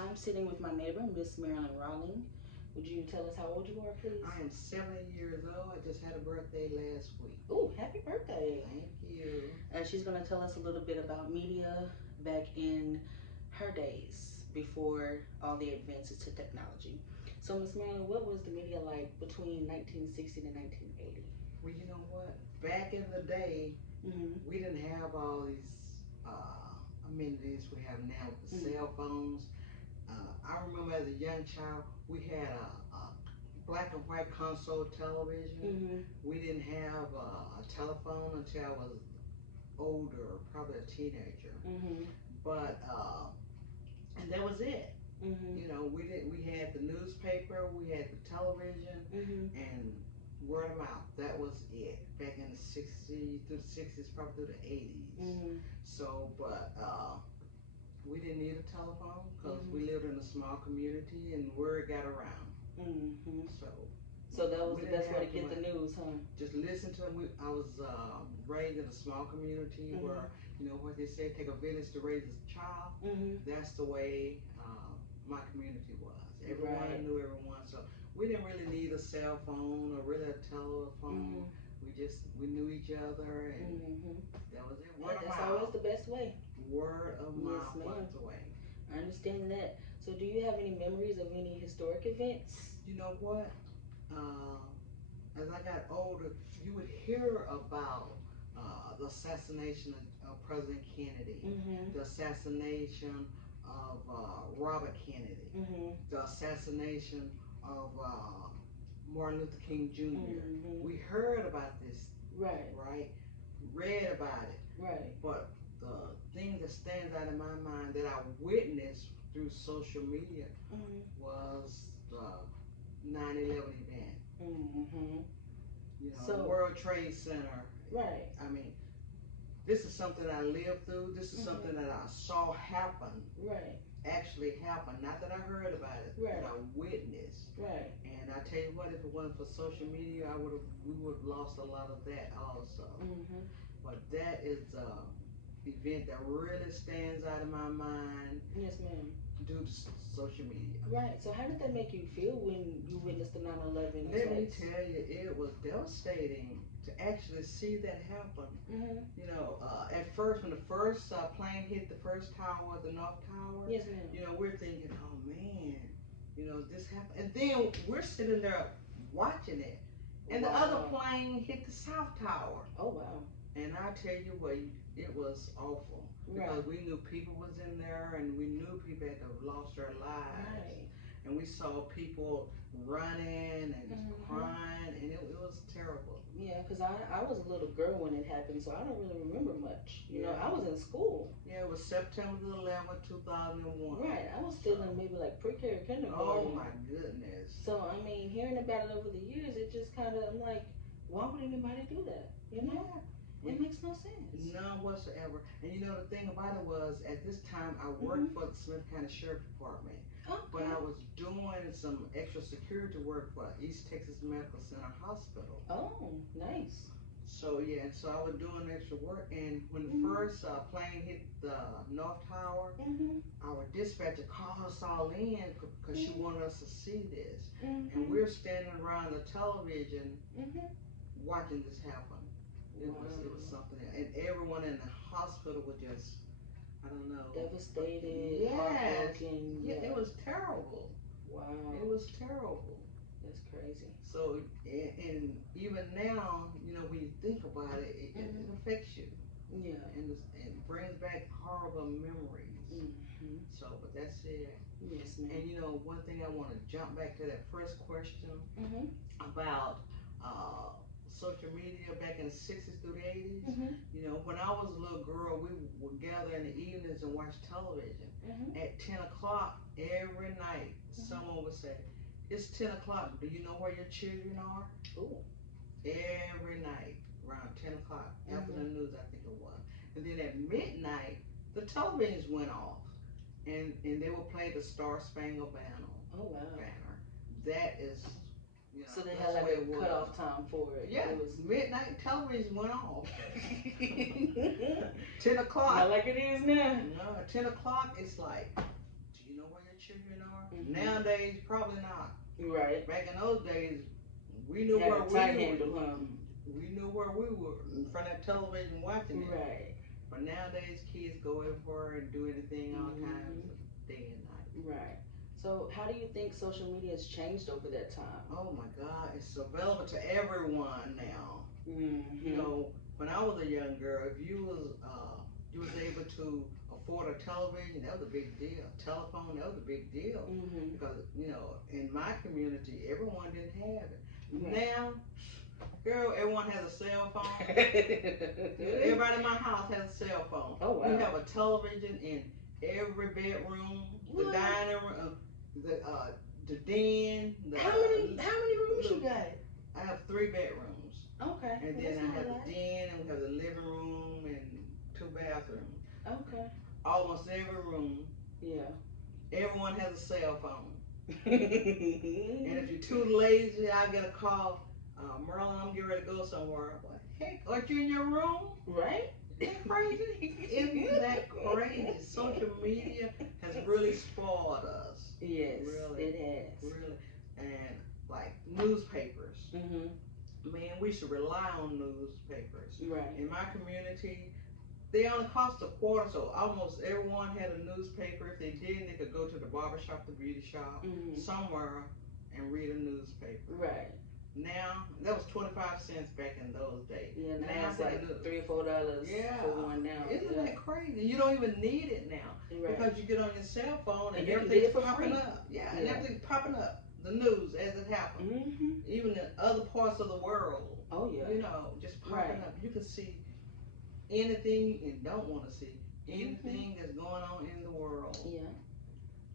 I'm sitting with my neighbor, Miss Marilyn Rawling. Would you tell us how old you are, please? I am 70 years old. I just had a birthday last week. Oh, happy birthday. Thank you. She's going to tell us a little bit about media back in her days before all the advances to technology. So, Miss Marilyn, what was the media like between 1960 and 1980? Well, you know what? Back in the day, we didn't have all these amenities we have now with the cell phones. I remember as a young child, we had a black and white console television. We didn't have a telephone until I was older, probably a teenager. But and that was it. You know, we didn't. We had the newspaper, we had the television, and word of mouth. That was it. Back in the '60s, through the '60s, probably through the '80s. So, but we didn't need a telephone because we lived in a small community and word got around. So that was the best way to get the news, huh? Just listen to them. I was raised in a small community where, you know, what they say, take a village to raise a child. That's the way my community was. Everyone knew everyone. So we didn't really need a cell phone or really a telephone. We knew each other, and that was it. Word of That's mouth. always the best way. Word of mouth was the way. I understand that. So do you have any memories of any historic events? You know what? As I got older, you would hear about the assassination of President Kennedy, the assassination of Robert Kennedy, the assassination of Martin Luther King Jr. We heard about this, right? Read about it, but the thing that stands out in my mind that I witnessed through social media was the 9/11 event. You know, the World Trade Center. I mean, this is something I lived through. This is something that I saw happen. Actually happen. Not that I heard about it, but I witnessed. And I tell you what, if it wasn't for social media, we would have lost a lot of that also. But that is event that really stands out in my mind. Yes, ma'am. Due to social media. So how did that make you feel when you witnessed the 9/11 Let me tell you, it was devastating to actually see that happen. You know, at first, when the first plane hit the first tower, the North Tower, yes, ma'am. You know, we're thinking, oh man, you know, this happened. And then we're sitting there watching it. And the other plane hit the South Tower. Oh, wow. And I tell you what, it was awful. Because we knew people was in there, and we knew people had lost their lives. And we saw people running and crying, and it was terrible. Yeah, because I was a little girl when it happened, so I don't really remember much. You know, I was in school. Yeah, it was September 11th, 2001. I was still in maybe like pre-K or kindergarten. Oh my goodness. So, I mean, hearing about it over the years, it just kind of, I'm like, why would anybody do that? You know? It makes no sense. None whatsoever. And you know, the thing about it was, at this time, I worked for the Smith County Sheriff Department. But I was doing some extra security work for East Texas Medical Center Hospital. Oh, nice. So, yeah, so I was doing extra work. And when the first plane hit the North Tower, our dispatcher called us all in because she wanted us to see this. And we're standing around the television watching this happen. It was something, and everyone in the hospital was just, I don't know, devastated. Yes, it was terrible. Wow, it was terrible. That's crazy. So, and even now, you know, when you think about it, it affects you. Yeah, and it brings back horrible memories. So, but that's it. Yes, ma'am. And you know, one thing I want to jump back to that first question about social media back in the '60s through the '80s. You know, when I was a little girl, we would gather in the evenings and watch television. At 10 o'clock every night, someone would say, "It's 10 o'clock. Do you know where your children are?" Ooh. Every night around 10 o'clock after the news, I think it was. And then at midnight, the televisions went off, and they would play the Star Spangled Banner. Oh wow. Banner. That is. You know, so they had like a cutoff time for it. Yeah, it was midnight. Television went off. 10 o'clock. Not like it is now. No, 10 o'clock. It's like, do you know where your children are? Mm-hmm. Nowadays, probably not. Right. Back in those days, we knew where we were. We knew where we were in front of television watching it. Right. But nowadays, kids go everywhere and do anything all times of day and night. Right. So, how do you think social media has changed over that time? Oh my God, it's available to everyone now. Mm-hmm. You know, when I was a young girl, if you was able to afford a television, that was a big deal. Telephone, that was a big deal. Mm-hmm. Because in my community, everyone didn't have it. Right. Now, girl, everyone has a cell phone. Everybody in my house has a cell phone. Oh wow. We have a television in every bedroom, the dining room, the den. How many rooms you got? I have 3 bedrooms. Okay. And then I have the den, and we have the living room and 2 bathrooms. Okay. Almost every room. Yeah. Everyone has a cell phone. And if you're too lazy, I get a call. Marilyn, I'm getting ready to go somewhere. What? Heck, aren't you in your room? Right? Isn't that crazy? Isn't that crazy? Social media has really spoiled us. Yes, really, it has. Really. And like newspapers. Mm-hmm. Man, we should rely on newspapers. Right. In my community, they only cost a quarter, so almost everyone had a newspaper. If they didn't, they could go to the barber shop, the beauty shop, somewhere, and read a newspaper. Right. Now, that was 25 cents back in those days. Yeah, now it's like $3 or $4 for one now. Isn't that crazy? You don't even need it now. Right. Because you get on your cell phone and you everything's popping up. Yeah, and everything's popping up. The news as it happens. Mm-hmm. Even in other parts of the world. Oh, yeah. Just popping up. You can see anything you don't want to see. Anything that's going on in the world. Yeah.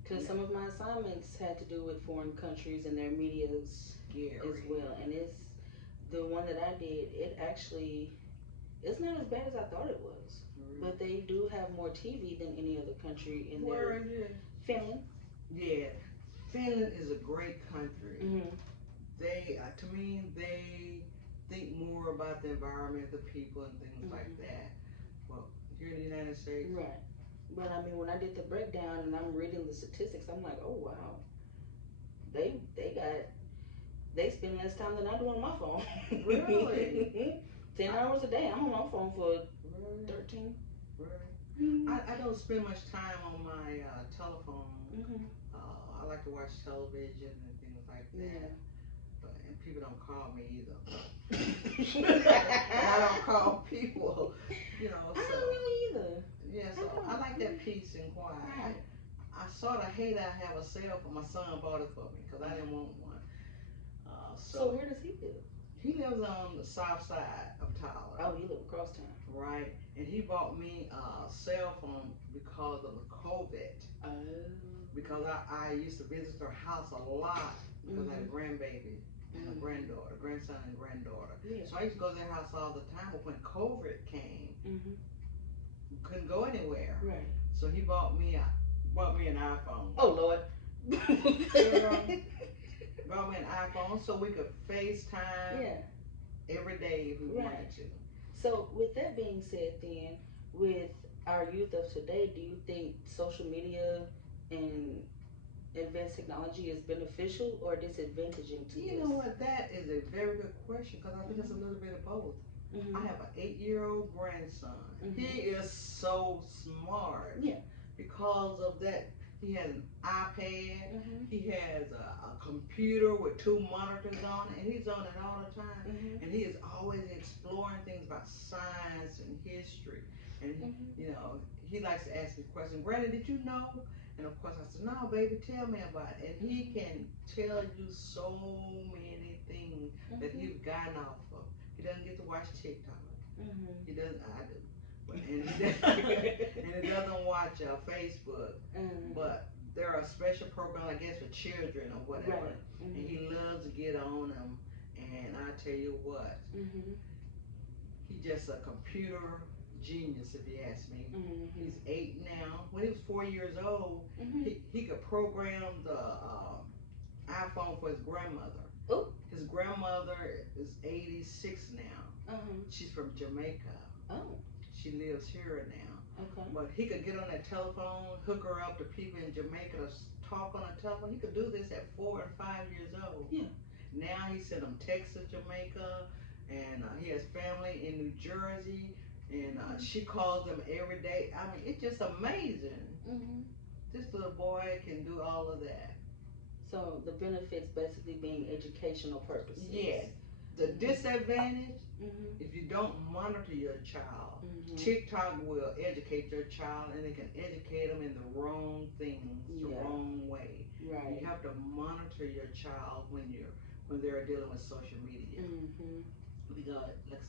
Because some of my assignments had to do with foreign countries and their medias as well. And it's the one that I did, it's not as bad as I thought it was. But they do have more TV than any other country in Where is it? Finland. Yeah. Finland is a great country. Mm-hmm. They, to me, they think more about the environment, the people, and things like that. Well, here in the United States. Right. But I mean, when I did the breakdown and I'm reading the statistics, I'm like, oh wow, they spend less time than I do on my phone. Really? 10 hours a day. I'm on my phone for 13. Really? I don't spend much time on my telephone. I like to watch television and things like that. Yeah. And people don't call me either. I don't call people. I don't really either. Yeah, so I like that peace and quiet. Right. I sort of hate I have a cell phone. My son bought it for me because I didn't want one. So where does he live? He lives on the south side of Tyler. Oh, you live across town. Right. And he bought me a cell phone because of the COVID. Oh. Because I used to visit her house a lot because I had a grandbaby and a granddaughter, grandson and granddaughter. Yeah. So I used to go to their house all the time. But when COVID came, we couldn't go anywhere. Right. So he bought me an iPhone. Oh Lord. Bought me an iPhone so we could FaceTime every day if we wanted to. So with that being said then, with our youth of today, do you think social media and advanced technology is beneficial or disadvantaging to You know what? That is a very good question because I think it's a little bit of both. I have an 8-year-old grandson. He is so smart. Yeah. Because of that, he has an iPad. He has a computer with 2 monitors on it, and he's on it all the time. And he is always exploring things about science and history. And he likes to ask me questions. Granny, did you know? And of course I said, no, baby, tell me about it. And he can tell you so many things that he's gotten off of. He doesn't get to watch TikTok. He doesn't. I do. And he doesn't watch Facebook. But there are special programs, I guess, for children or whatever. And he loves to get on them. And I tell you what, he's just a computer genius, if you ask me. He's 8 now. When he was 4 years old, he could program the iPhone for his grandmother. Oh. His grandmother is 86 now. She's from Jamaica. Oh. She lives here now. Okay. But he could get on that telephone, hook her up to people in Jamaica to talk on the telephone. He could do this at 4 and 5 years old. Yeah. Now he sent them texts to Jamaica, and he has family in New Jersey, and she calls them every day. I mean, it's just amazing. Mm-hmm. This little boy can do all of that. So the benefits basically being educational purposes. Yes. The disadvantage, if you don't monitor your child, TikTok will educate your child, and it can educate them in the wrong things, the wrong way. Right. You have to monitor your child when they're dealing with social media, because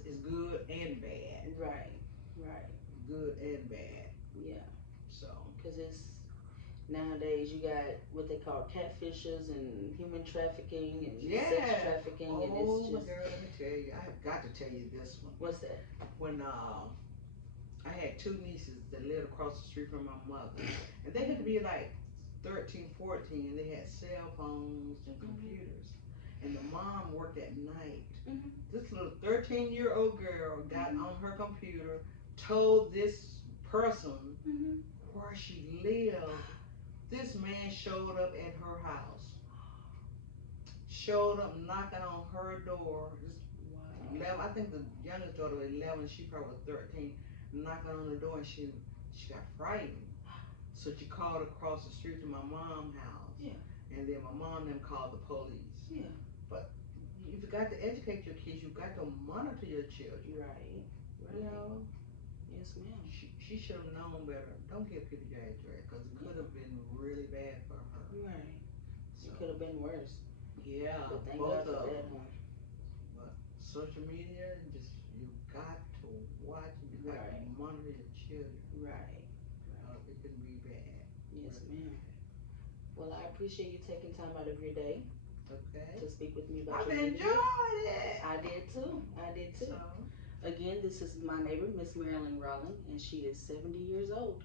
it's good and bad. Right. Right. Good and bad. Yeah. So. Because it's nowadays you got what they call catfishers and human trafficking and sex trafficking. Oh, and it's just... girl, let me tell you, I have got to tell you this one. What's that? When I had two nieces that lived across the street from my mother, and they had to be like 13, 14, and they had cell phones and computers. And the mom worked at night. This little 13-year-old girl got on her computer, told this person where she lived. This man showed up at her house. Showed up knocking on her door. Wow. 11, I think the youngest daughter was 11, she probably was 13, knocking on the door, and she got frightened. So she called across the street to my mom's house. Yeah. And then my mom then called the police. Yeah. But you've got to educate your kids. You've got to monitor your children. Right. You know? Yes, ma'am. She should have known better. Don't give people your address, because it could have been really bad for her. Right. So, it could have been worse. Yeah. But thank both God for of that them. one. But social media, you got to watch it. You got to monitor your children. Right. It can be bad. Yes, ma'am. Well, I appreciate you taking time out of your day. Okay. To speak with me about I've enjoyed it. I did too. So, again, this is my neighbor, Miss Marilyn Rollin, and she is 70 years old.